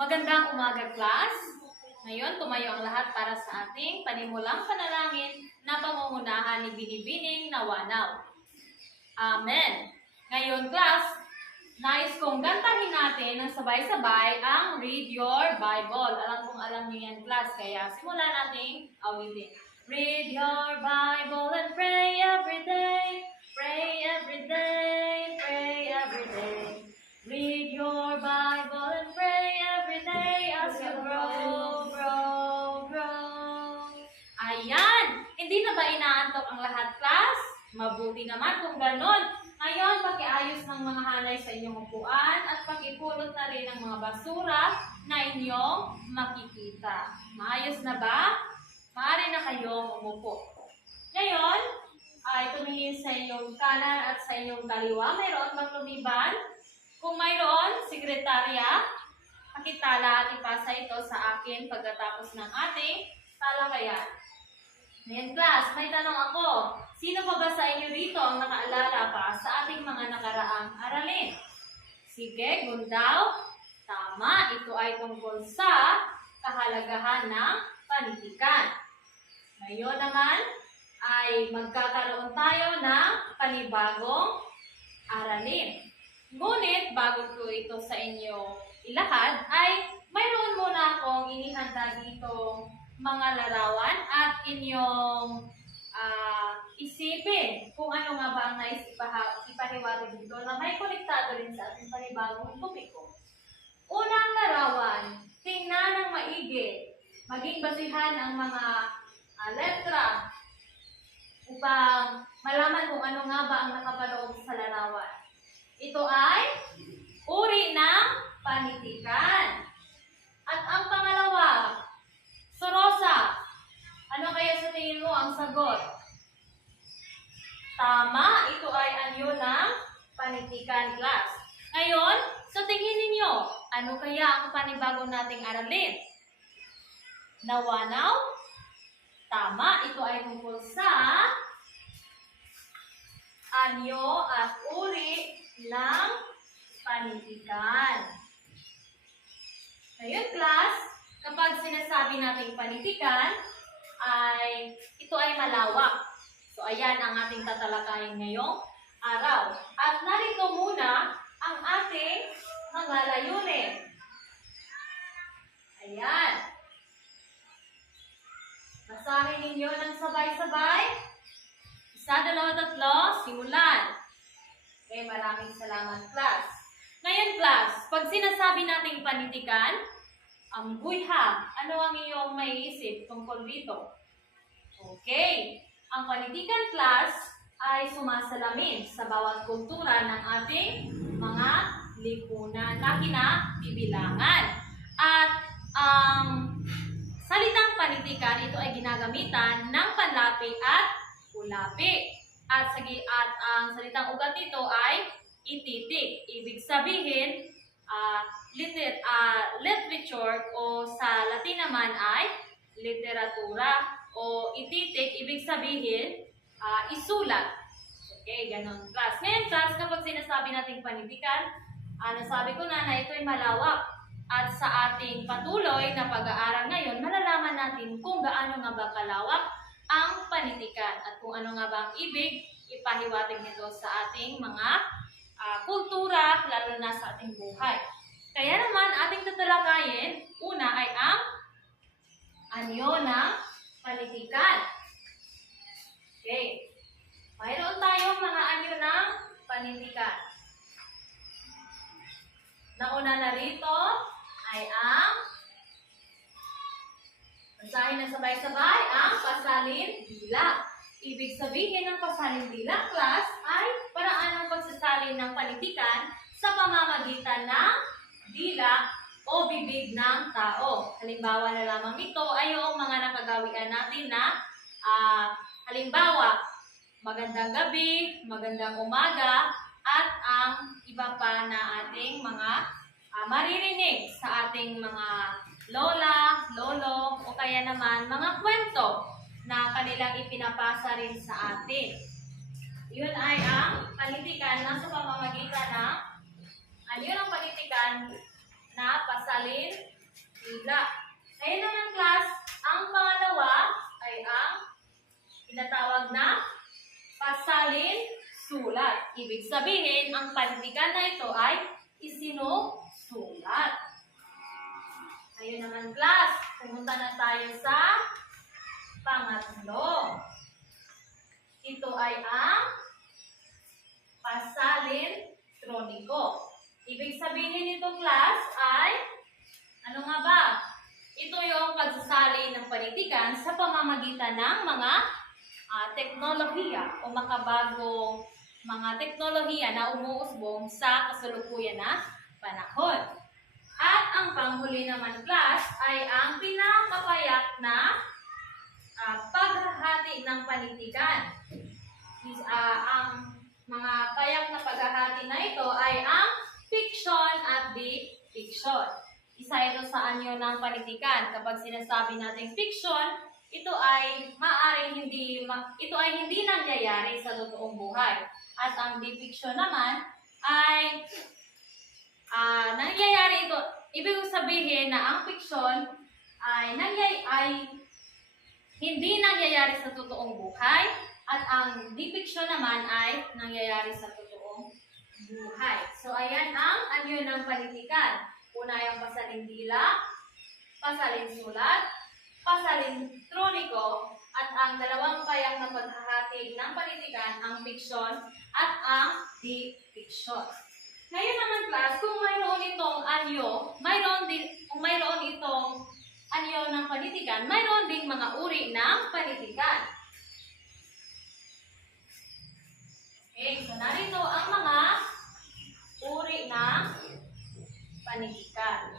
Magandang umaga, class! Ngayon, tumayo ang lahat para sa ating panimulang panalangin na pangungunahan ni Binibining Nawanaw. Amen! Ngayon, class, nais kong gantahin natin ng sabay-sabay ang Read Your Bible. Alam kong alam niyo yan, class, kaya simulan natin awitin. Read your Bible and pray every day. Pray every day, pray every day. Read your Bible and pray every day as you grow. Ayan! Hindi na ba inaantok ang lahat, class? Mabuti naman kung ganon. Ngayon, pakiayos ng mga halay sa inyong upuan at pakipulot na rin ang mga basura na inyong makikita. Maayos na ba? Maaari na kayong umupo. Ngayon, ay tumingin sa inyong kanan at sa inyong kaliwa. Mayroon bang lumiban? Kung mayroon, sekretarya, pakitala at ipasa ito sa akin pagkatapos ng ating talakayan. Ngayon, class, may tanong ako. Sino pa ba sa inyo dito ang nakaalala pa sa ating mga nakaraang aralin? Sige, Gundaw. Tama, ito ay tungkol sa kahalagahan ng panitikan. Ngayon naman ay magkakaroon tayo ng panibagong aralin. Ngunit bago ko ito sa inyo ilahad, ay mayroon muna akong inihanda dito mga larawan at inyong isipin kung ano nga ba ang nais ipahiwatig dito na may konektado rin sa ating panibagong topiko. Unang larawan, tingnan ng maigi, maging basihan ang mga letra upang malaman kung ano nga ba ang nakapaloob sa larawan. Ito ay uri ng panitikan. At ang pangalawa, Sorosa. Ano kaya sa tingin mo ang sagot? Tama, ito ay anyo ng panitikan, class. Ngayon, sa tingin ninyo, ano kaya ang panibago nating aralin? Nawanaw? Tama, ito ay tungkol sa anyo at uri ng panitikan. Ngayon, class, kapag sinasabi nating panitikan, ito ay malawak. So, ayan ang ating tatalakayin ngayong araw. At narito muna ang ating mga layunin. Ayan. Basahin ninyo ng sabay-sabay. 1, 2, 3, simulan. Okay, maraming salamat, class. Ngayon, class, pag sinasabi nating panitikan, buha, ano ang iyong maiisip tungkol dito? Okay, ang panitikan, class, ay sumasalamin sa bawat kultura ng ating mga lipunan na kinabibilangan. At ang salitang panitikan, ito ay ginagamitan ng panlapi at ulapi. At ang salitang ugat nito ay ititik. Ibig sabihin, literature o sa Latin naman ay literatura o ititik. Ibig sabihin, isulat. Okay, ganon, class. Ngayon, class, kapag sinasabi nating panitikan, nasabi ko na ito ay malawak. At sa ating patuloy na pag-aaral ngayon, malalaman natin kung gaano nga ba kalawak ang panitikan at kung ano nga ba ang ibig ipahiwatig nito sa ating mga kultura, lalo na sa ating buhay. Kaya naman, ating tatalakayin, una ay ang anyo ng panitikan. Okay. Mayroon tayong mga anyo ng panitikan. Nauna na rito ay ang basahin na sabay-sabay ang pasalin dila. Ibig sabihin ng pasalin dila, class, ay paraan ng pagsasalin ng panitikan sa pamamagitan ng dila o bibig ng tao. Halimbawa na lamang nito ay yung mga nakagawian natin na halimbawa, magandang gabi, magandang umaga, at ang iba pa na ating mga maririnig sa ating mga lola, lolo, o kaya naman mga kwento na kanilang ipinapasa rin sa atin. Yun ay ang panitikan na sa pamamagitan ng, yun ang panitikan na pasalin Ibig sabihin, ang panitikan na ito ay isinusulat. Ayun naman class, pumunta na tayo sa pangatlo. Ito ay ang pasalintroniko. Ibig sabihin nito class ay, ano nga ba? Ito yung pagsasalin ng panitikan sa pamamagitan ng mga teknolohiya o makabagong mga teknolohiya na umuusbong sa kasalukuyan na panahon. At ang panghuli naman class ay ang pinakapayak na paghahati ng panitikan. Ang mga payak na paghahati na ito ay ang fiction at the fiction. Isa ito sa anyo ng panitikan. Kapag sinasabi natin fiction, ito ay hindi nangyayari sa totoong buhay. At ang the fiction naman ay nangyayari ito. Ibig sabihin na ang fiction ay hindi nangyayari sa totoong buhay at ang the fiction naman ay nangyayari sa totoong buhay. So ayan ang anyo ng panitikan. Una ay ang pasalindila, pasalinsulat, pasalintroniko, at ang dalawang payak na paghahati ng panitikan, ang fiction at ang the fiction. Ngayon naman class, kung mayroon itong anyo, kung mayroon itong anyo ng panitikan, mayroon ding mga uri ng panitikan. Okay, so narito ang mga uri ng panitikan.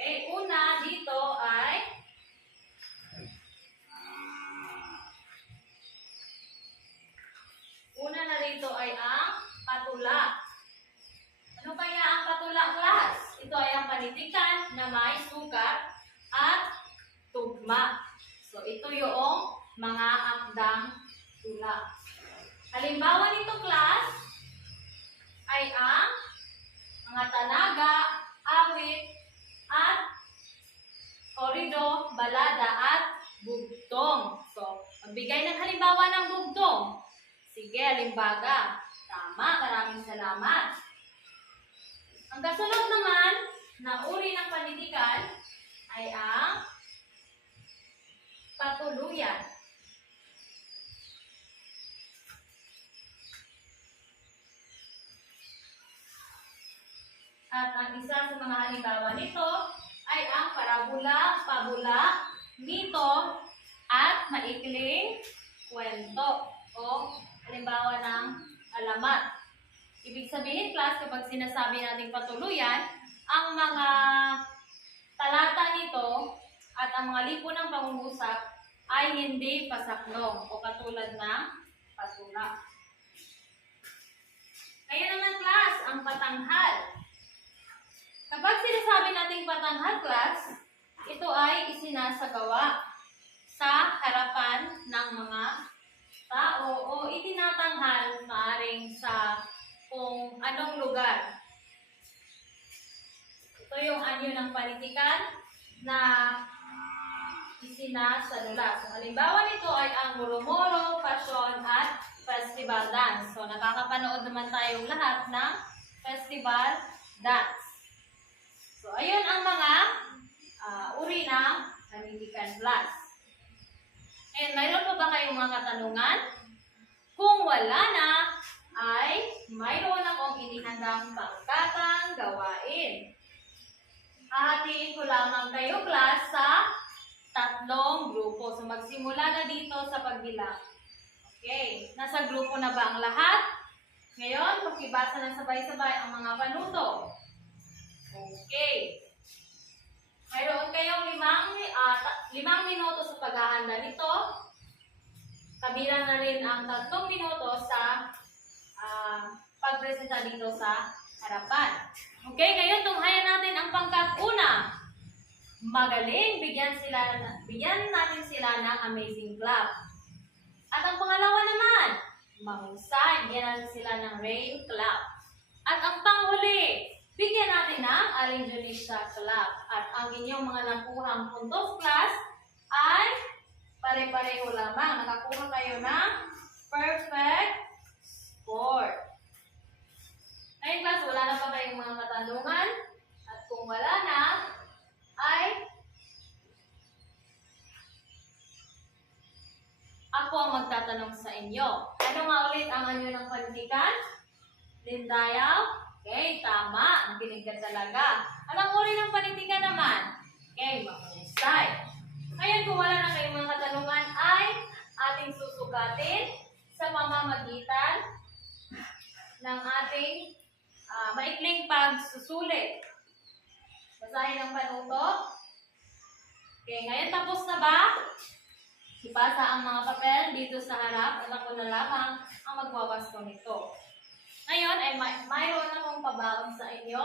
Okay, una dito ay ang patula. Ano kaya ang patula class? Ito ay ang panitikan na may sukat at tugma. So ito yung mga akdang tula. Halimbawa nito class ay ang mga tanaga, awit, at korido, balada, at bugtong. So, magbigay ng halimbawa ng bugtong. Sige, halimbaga. Tama, maraming salamat. Ang kasunod naman na uri ng panitikan ay ang patuluyan. At ang isa sa mga halimbawa nito ay ang parabola, pabula, mito, at maikling kwento o halimbawa ng alamat. Ibig sabihin, class, kapag sinasabi nating patuluyan, ang mga talata nito at ang mga lipo ng pangungusap ay hindi pasaklong o katulad ng patula. Kaya naman, class, ang patanghal. Kapag sinasabi nating patanghal, class, ito ay isinasagawa sa harapan ng mga tao o itinatanghal maaring sa kung anong lugar. Ito yung anyo ng panitikan na isinasadula. So, halimbawa nito ay ang muro-muro, pasyon, at festival dance. So, nakakapanood naman tayong lahat ng festival dance. So, ayun ang mga uri ng panitikan class. And mayroon pa ba kayong mga katanungan? Kung wala na, ay mayroon akong inihandang pangkatang gawain. Hahatiin ko lamang kayo class sa 3 grupo. So magsimula na dito sa pagbilang. Okay, nasa grupo na ba ang lahat? Ngayon, pakibasa na sabay-sabay ang mga panuto. Okay. Mayroon kayong 5 minuto sa paghahanda nito. Kabilang na rin ang 3 minuto sa pagpresenta dito sa harapan. Okay, ngayon tunghayan natin ang pangkat-una. Magaling, bigyan natin sila ng amazing clap. At ang pangalawa naman, mahusay. Bigyan natin sila ng rain clap. At ang panghuli, bigyan natin ng Alinjonisha clap. At ang inyong mga nakuhang puntos class ay pare-pareho lamang. Nakakuha kayo ng perfect score. Ngayon class, wala na pa kayong mga katanungan. At kung wala na, ay ako ang magtatanong sa inyo. Ano nga ulit ang anyo ng panitikan? Lindayaw? Okay, tama. Nakinig ka talaga. Anong uri ng panitikan naman? Okay, mahusay. Ngayon, kung wala na kayong mga katanungan, ay ating susugatin sa pamamagitan ng ating maikling pagsusulit. Basahin ang panuto. Okay, ngayon tapos na ba? Ipasa ang mga papel dito sa harap at ako na lamang ang magwawasto nito. Ngayon ay mayroon akong pabaon sa inyo.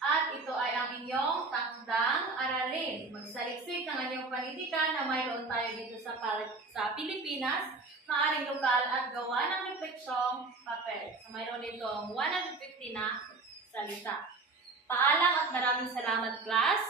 At ito ay ang inyong takdang aralin. Magsaliksik ng inyong panitikan na mayroon tayo dito sa Pilipinas, maaring lokal at gawa ng refleksyong papel. So, mayroon ditong 150 na salita. Paalam at maraming salamat, class.